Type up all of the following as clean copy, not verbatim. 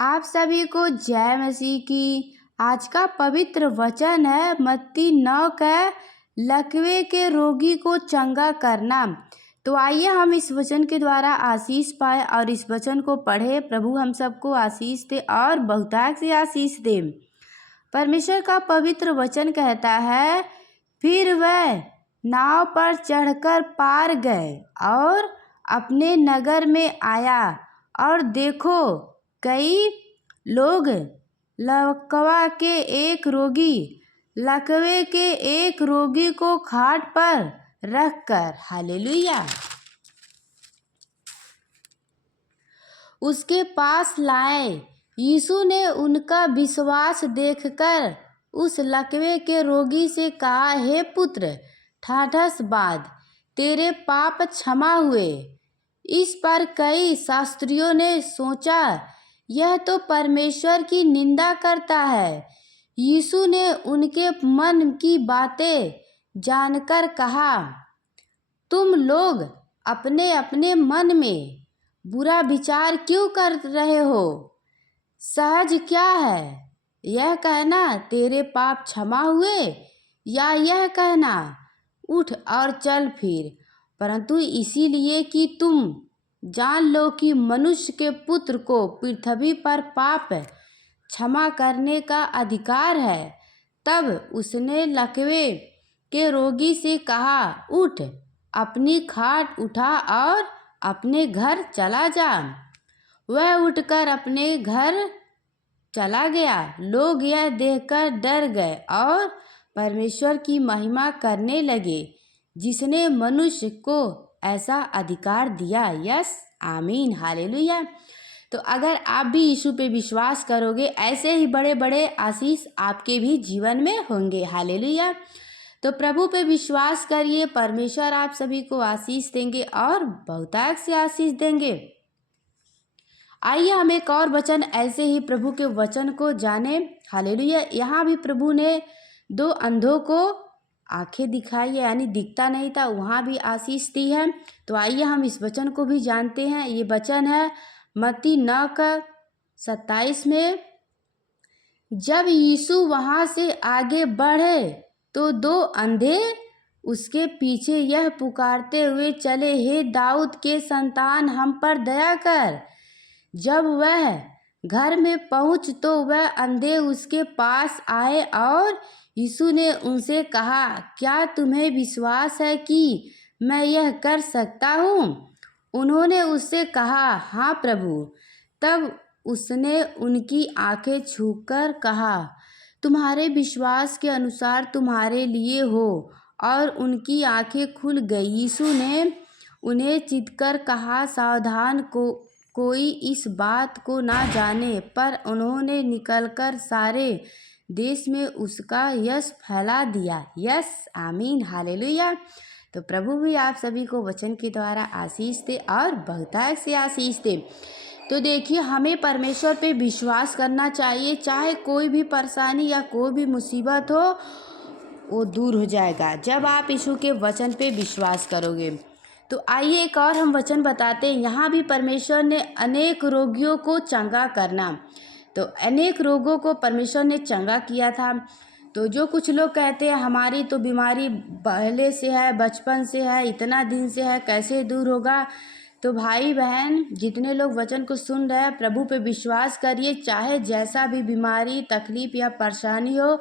आप सभी को जय मसीह की। आज का पवित्र वचन है मत्ती 9 का लकवे के रोगी को चंगा करना। तो आइए हम इस वचन के द्वारा आशीष पाए और इस वचन को पढ़े। प्रभु हम सबको आशीष दे और बहुतायत से आशीष दे। परमेश्वर का पवित्र वचन कहता है, फिर वह नाव पर चढ़कर पार गए और अपने नगर में आया, और देखो कई लोग लकवे के एक रोगी को खाट पर रखकर हालेलुया उसके पास लाए। यीशु ने उनका विश्वास देखकर उस लकवे के रोगी से कहा, हे पुत्र, ठाठस बाँध, तेरे पाप क्षमा हुए। इस पर कई शास्त्रियों ने सोचा, यह तो परमेश्वर की निंदा करता है। यीशु ने उनके मन की बातें जानकर कहा, तुम लोग अपने अपने मन में बुरा विचार क्यों कर रहे हो? सहज क्या है, यह कहना तेरे पाप क्षमा हुए, या यह कहना उठ और चल फिर? परंतु इसीलिए कि तुम जान लो कि मनुष्य के पुत्र को पृथ्वी पर पाप क्षमा करने का अधिकार है। तब उसने लकवे के रोगी से कहा, उठ, अपनी खाट उठा और अपने घर चला जा। वह उठकर अपने घर चला गया। लोग यह देखकर डर गए और परमेश्वर की महिमा करने लगे, जिसने मनुष्य को ऐसा अधिकार दिया। यस, आमीन, हालेलुया। तो अगर आप भी यीशु पे विश्वास करोगे, ऐसे ही बड़े बड़े आशीष आपके भी जीवन में होंगे। हालेलुया। तो प्रभु पे विश्वास करिए, परमेश्वर आप सभी को आशीष देंगे और बहुतायत से आशीष देंगे। आइए हम एक और वचन ऐसे ही प्रभु के वचन को जाने। हालेलुया। यहाँ भी प्रभु ने 2 अंधों को आंखें दिखाई है, यानी दिखता नहीं था, वहाँ भी आशीष दी है। तो आइए हम इस वचन को भी जानते हैं। ये वचन है मत्ती 9 का 27 में। जब यीशु वहाँ से आगे बढ़े तो 2 अंधे उसके पीछे यह पुकारते हुए चले, हे दाऊद के संतान, हम पर दया कर। जब वह घर में पहुँच तो वह अंधे उसके पास आए और यीशु ने उनसे कहा, क्या तुम्हें विश्वास है कि मैं यह कर सकता हूँ? उन्होंने उससे कहा, हाँ प्रभु। तब उसने उनकी आंखें छूकर कहा, तुम्हारे विश्वास के अनुसार तुम्हारे लिए हो, और उनकी आंखें खुल गई। यीशु ने उन्हें चिढ़कर कहा, सावधान, कोई इस बात को ना जाने। पर उन्होंने निकलकर सारे देश में उसका यश फैला दिया। यस, आमीन, हालेलुया। तो प्रभु भी आप सभी को वचन के द्वारा आशीष दे और बहुतायत से आशीष दे। तो देखिए, हमें परमेश्वर पे विश्वास करना चाहिए। चाहे कोई भी परेशानी या कोई भी मुसीबत हो, वो दूर हो जाएगा जब आप यीशु के वचन पे विश्वास करोगे। तो आइए एक और हम वचन बताते हैं। यहाँ भी परमेश्वर ने अनेक रोगियों को चंगा करना। तो अनेक रोगों को परमेश्वर ने चंगा किया था। तो जो कुछ लोग कहते हैं हमारी तो बीमारी पहले से है, बचपन से है, इतना दिन से है, कैसे दूर होगा? तो भाई बहन, जितने लोग वचन को सुन रहे हैं, प्रभु पे विश्वास करिए। चाहे जैसा भी बीमारी, तकलीफ या परेशानी हो,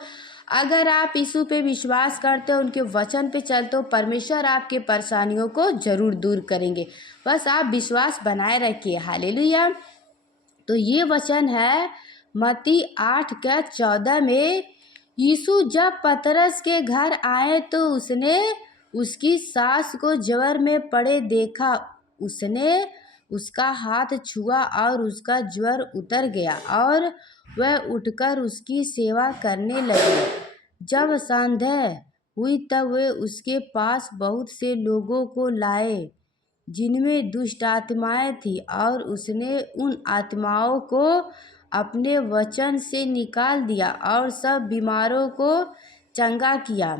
अगर आप यीशु पे विश्वास करते हो, उनके वचन पे चलते हो, परमेश्वर आपके परेशानियों को जरूर दूर करेंगे। बस आप विश्वास बनाए रखिए। हालेलुया। तो ये वचन है मत्ती 8 का 14 में। यीशु जब पतरस के घर आए तो उसने उसकी सास को ज्वर में पड़े देखा। उसने उसका हाथ छुआ और उसका ज्वर उतर गया और वह उठकर उसकी सेवा करने लगे। जब संध्या हुई तब वे उसके पास बहुत से लोगों को लाए जिनमें दुष्ट आत्माएं थी, और उसने उन आत्माओं को अपने वचन से निकाल दिया और सब बीमारों को चंगा किया,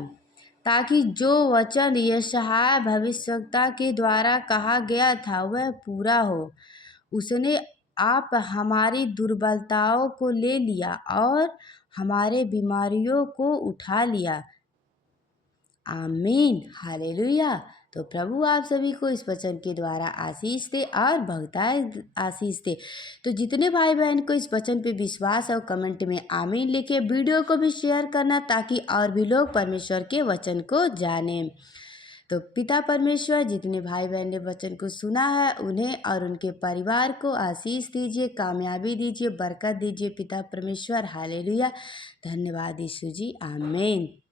ताकि जो वचन यशायाह भविष्यवक्ता के द्वारा कहा गया था वह पूरा हो। उसने आप हमारी दुर्बलताओं को ले लिया और हमारे बीमारियों को उठा लिया। आमीन, हालेलुया। तो प्रभु आप सभी को इस वचन के द्वारा आशीष दे और बहुतायत आशीष दे। तो जितने भाई बहन को इस वचन पे विश्वास है, कमेंट में आमीन लिखे, वीडियो को भी शेयर करना ताकि और भी लोग परमेश्वर के वचन को जाने। तो पिता परमेश्वर जितने भाई बहन ने वचन को सुना है उन्हें और उनके परिवार को आशीष दीजिए, कामयाबी दीजिए, बरकत दीजिए पिता परमेश्वर, हालेलुया। धन्यवाद यीशु जी, आमीन।